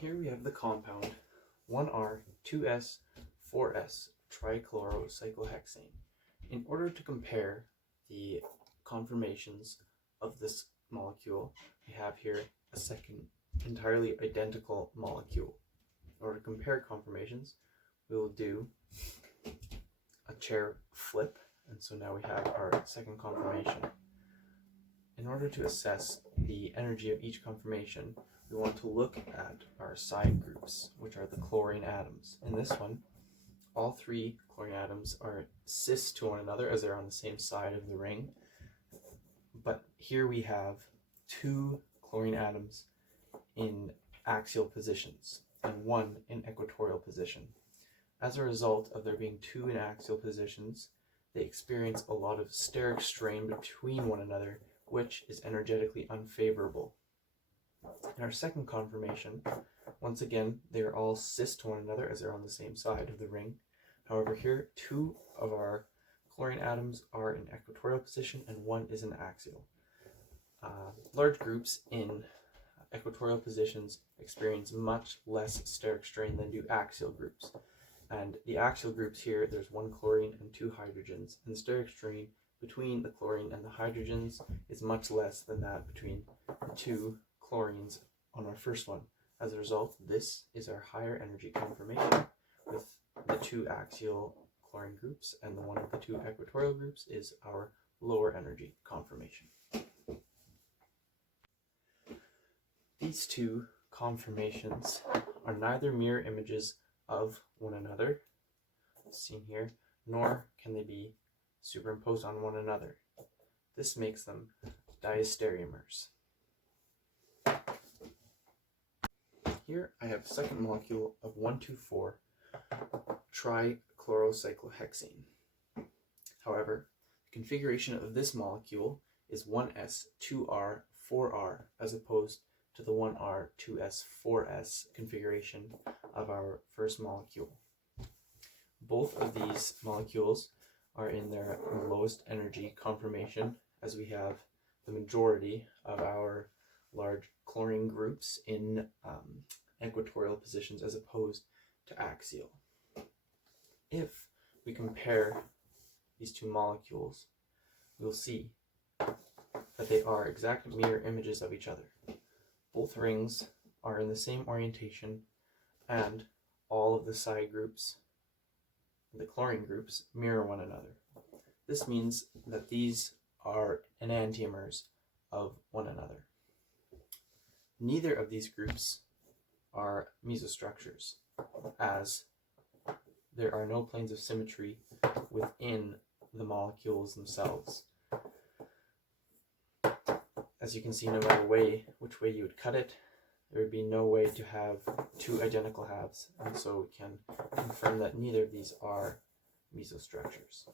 Here we have the compound 1R 2S 4S trichlorocyclohexane. In order to compare the conformations of this molecule, we have here a second entirely identical molecule. In order to compare conformations, we will do a chair flip, and so now we have our second conformation. In order to assess the energy of each conformation, we want to look at our side groups, which are the chlorine atoms. In this one, all three chlorine atoms are cis to one another as they're on the same side of the ring. But here we have two chlorine atoms in axial positions and one in equatorial position. As a result of there being two in axial positions, they experience a lot of steric strain between one another, which is energetically unfavorable. In our second conformation, once again, they are all cis to one another as they're on the same side of the ring. However, here, two of our chlorine atoms are in equatorial position and one is in axial. Large groups in equatorial positions experience much less steric strain than do axial groups. And the axial groups here, there's one chlorine and two hydrogens, and the steric strain between the chlorine and the hydrogens is much less than that between the two chlorines on our first one. As a result, this is our higher energy conformation with the two axial chlorine groups, and the one of the two equatorial groups is our lower energy conformation. These two conformations are neither mirror images of one another, seen here, nor can they be superimposed on one another. This makes them diastereomers. Here I have a second molecule of 1,2,4 trichlorocyclohexane. However, the configuration of this molecule is 1s 2r 4r as opposed to the 1r 2s 4s configuration of our first molecule. Both of these molecules are in their lowest energy conformation, as we have the majority of our large chlorine groups in equatorial positions as opposed to axial. If we compare these two molecules, we'll see that they are exact mirror images of each other. Both rings are in the same orientation, and all of the side groups, the chlorine groups, mirror one another. This means that these are enantiomers of one another. Neither of these groups are mesostructures, as there are no planes of symmetry within the molecules themselves. As you can see, no matter which way you would cut it, there would be no way to have two identical halves, and so we can confirm that neither of these are mesostructures.